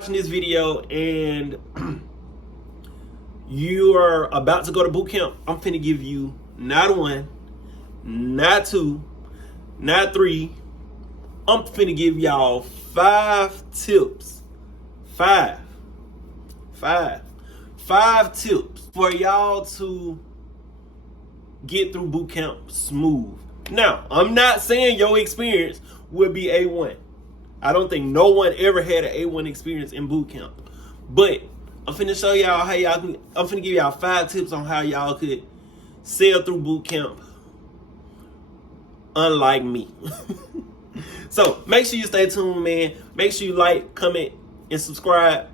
Watching this video and you are about to go to boot camp, I'm finna give you not one, not two, not three. I'm finna give y'all 5 tips. Five tips for y'all to get through boot camp smooth. Now, I'm not saying your experience will be A1. I don't think no one ever had an A1 experience in boot camp. But I'm finna show y'all how y'all can, I'm finna give y'all 5 tips on how y'all could sail through boot camp unlike me. So make sure you stay tuned, man. Make sure you like, comment, and subscribe.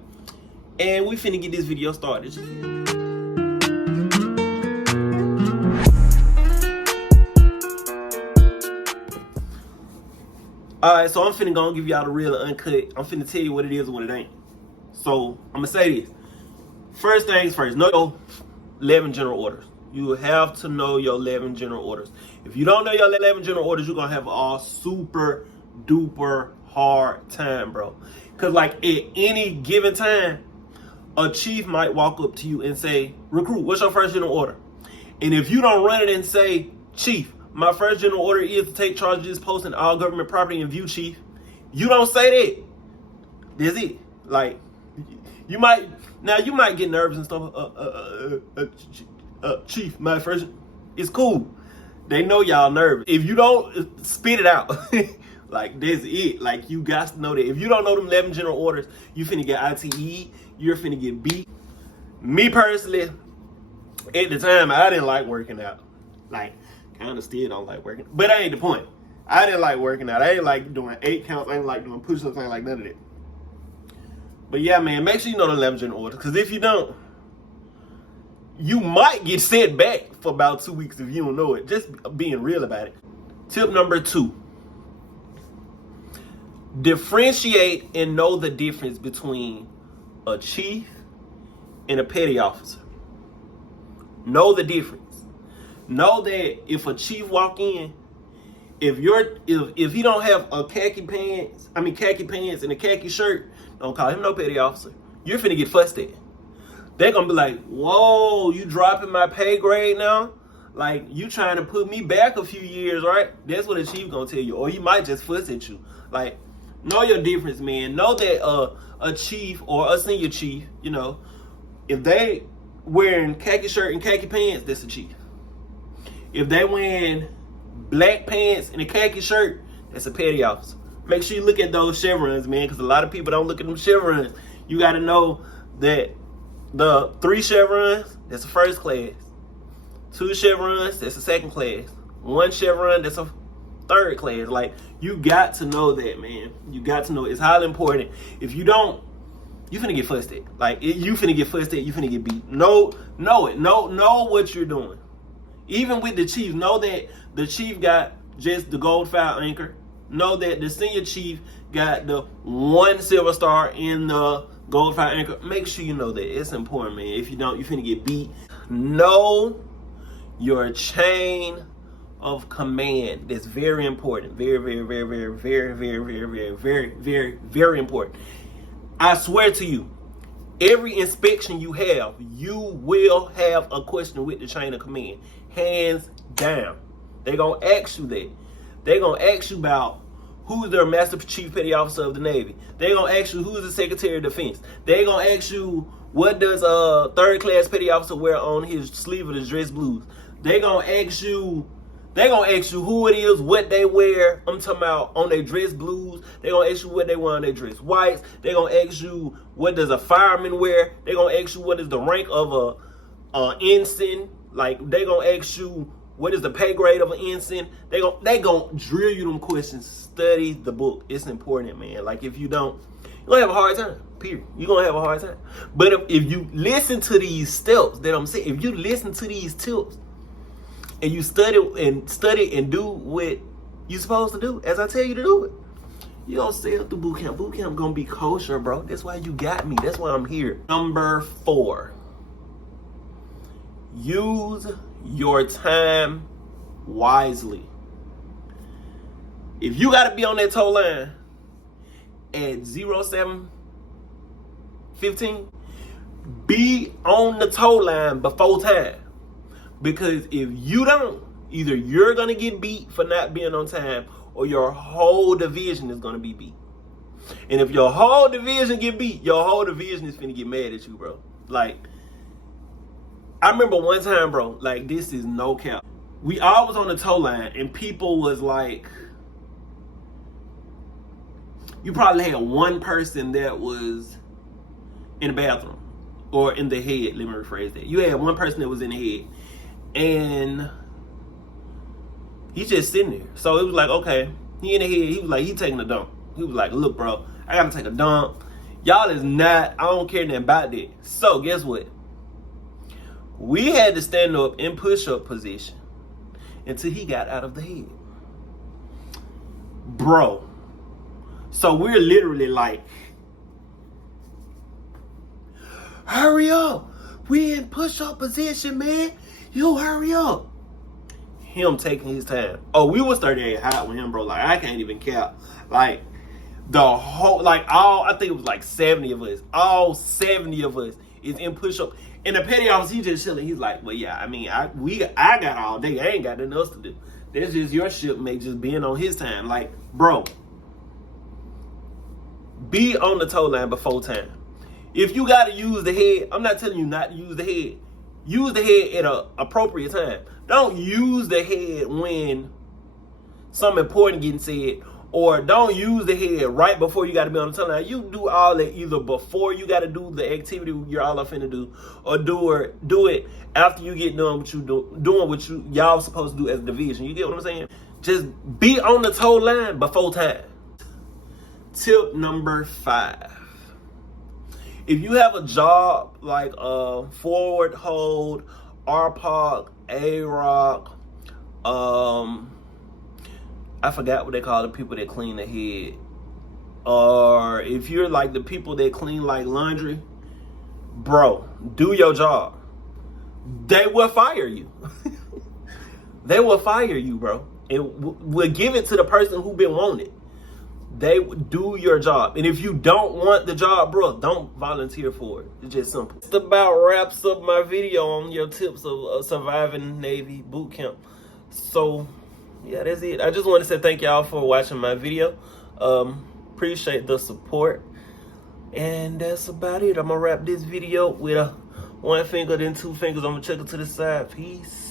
And we finna get this video started. Alright, so I'm finna go and give y'all the real and uncut. I'm finna tell you what it is and what it ain't. So, I'm gonna say this. First things first, know your 11 general orders. You have to know your 11 general orders. If you don't know your 11 general orders, you're gonna have a super duper hard time, bro. Cause like at any given time, a chief might walk up to you and say, "Recruit, what's your first general order?" And if you don't run it and say, "Chief, my first general order is to take charge of this post and all government property in view, Chief," you don't say that, that's it. Like, you might get nervous and stuff. Chief, my first, it's cool. They know y'all nervous. If you don't, spit it out. Like, that's it. Like, you got to know that. If you don't know them 11 general orders, you finna get ITE, you're finna get beat. Me personally, at the time, I didn't like working out. Like, kind of still don't like working, but that ain't the point. I didn't like working out. I ain't like doing 8 counts. I ain't like doing push-ups. I ain't like none of that. But yeah, man, make sure you know the 11 general orders, because if you don't, you might get set back for about 2 weeks if you don't know it. Just being real about it. Tip number 2. Differentiate and know the difference between a chief and a petty officer. Know the difference. Know that if a chief walk in, if he don't have a khaki pants and a khaki shirt, don't call him no petty officer. You're finna get fussed at. They're gonna be like, "Whoa, you dropping my pay grade now? Like, you trying to put me back a few years, right?" That's what a chief gonna tell you. Or he might just fuss at you. Like, know your difference, man. Know that a chief or a senior chief, you know, if they wearing khaki shirt and khaki pants, that's a chief. If they wearing black pants and a khaki shirt, that's a petty officer. Make sure you look at those chevrons, man, because a lot of people don't look at them chevrons. You got to know that the 3 chevrons, that's a first class. 2 chevrons, that's a second class. 1 chevron, that's a third class. Like, you got to know that, man. You got to know it. It's highly important. If you don't, you finna get fussed at. Like, you finna get fussed at. You finna get beat. Know it. Know what you're doing. Even with the chief, know that the chief got just the gold foul anchor. Know that the senior chief got the 1 silver star in the gold foul anchor. Make sure you know that. It's important, man. If you don't, you're finna get beat. Know your chain of command. That's very important. Very important. I swear to you, every inspection you have, you will have a question with the chain of command. Hands down. They're going to ask you that. They're going to ask you about who's their Master Chief Petty Officer of the Navy. They're going to ask you who's the Secretary of Defense. They're going to ask you what does a 3rd class Petty Officer wear on his sleeve of the dress blues. They're going to ask you who it is, what they wear. I'm talking about on their dress blues. They're going to ask you what they wear on their dress whites. They're going to ask you what does a fireman wear. They're going to ask you what is the rank of a ensign. Like, they're going to ask you what is the pay grade of an ensign. They gonna drill you them questions. Study the book. It's important, man. Like, if you don't, you're going to have a hard time. Period. You're going to have a hard time. But if you listen to these steps that I'm saying, if you listen to these tips, and you study and do what you're supposed to do, as I tell you to do it, you gonna sail through boot camp. Boot camp gonna be kosher, bro. That's why you got me. That's why I'm here. Number 4. Use your time wisely. If you gotta be on that tow line at 07 15, be on the toe line before time. Because if you don't, either you're going to get beat for not being on time, or your whole division is going to be beat. And if your whole division get beat, your whole division is finna get mad at you, bro. Like, I remember one time, bro, like, this is no cap. We all was on the toe line, and people was like, you probably had one person that was in the bathroom or in the head. Let me rephrase that. You had one person that was in the head, and he's just sitting there. So it was like, okay, he in the head. He was like, he taking a dump. He was like, look, bro, I gotta take a dump. Y'all is not, I don't care nothing about that. So guess what? We had to stand up in push-up position until he got out of the head. Bro. So we're literally like, hurry up. We in push-up position, man. You hurry up. Him taking his time. Oh, we was 38 hot with him, bro. Like, I can't even count. Like, the whole, like, I think it was like 70 of us. All 70 of us is in push-up. And the petty officer, he just chilling. He's like, well, yeah, I mean, I got all day. I ain't got nothing else to do. That's just your shipmate just being on his time. Like, bro, be on the toe line before time. If you got to use the head, I'm not telling you not to use the head. Use the head at an appropriate time. Don't use the head when something important getting said, or don't use the head right before you got to be on the toe line. You do all that either before you got to do the activity you're all up finna do, or do it after you get done what you doing what y'all supposed to do as a division. You get what I'm saying? Just be on the toe line before time. Tip number 5. If you have a job like forward hold, RPOC, A-Rock, I forgot what they call the people that clean the head. Or if you're like the people that clean like laundry, bro, do your job. They will fire you. They will fire you, bro. And we'll give it to the person who been wanted. They do your job. And if you don't want the job, bro, don't volunteer for it. It's just simple. This about wraps up my video on your tips of surviving Navy boot camp. So, yeah, that's it. I just want to say thank y'all for watching my video. Appreciate the support. And that's about it. I'm going to wrap this video with a 1 finger, then 2 fingers. I'm going to check it to the side. Peace.